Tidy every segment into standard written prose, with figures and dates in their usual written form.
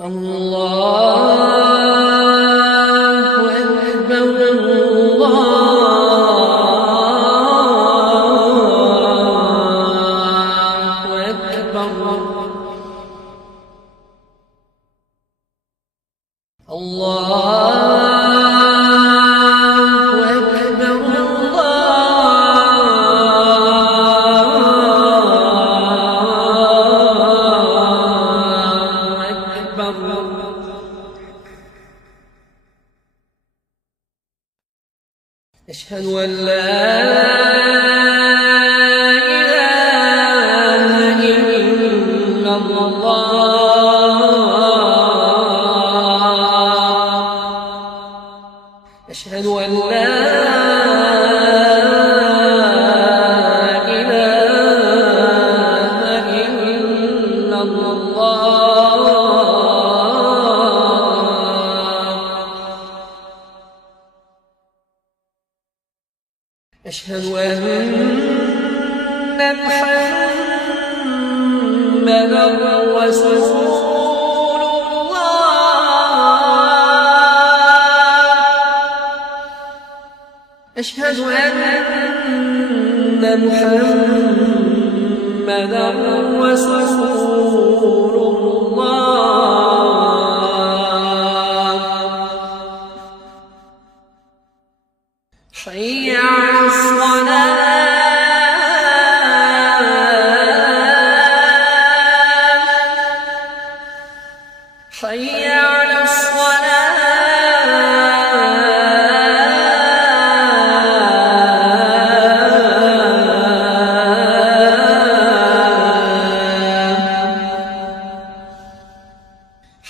الله أكبر الله أكبر الله أكبر الله أكبر. أشهد أن لا إله إلا الله. أشهد أن لا إله إلا الله. أشهد أن محمدًا رسول الله. أشهد أن محمدًا رسول الله. حي على الصلاة حي على الصلاة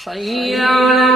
حي على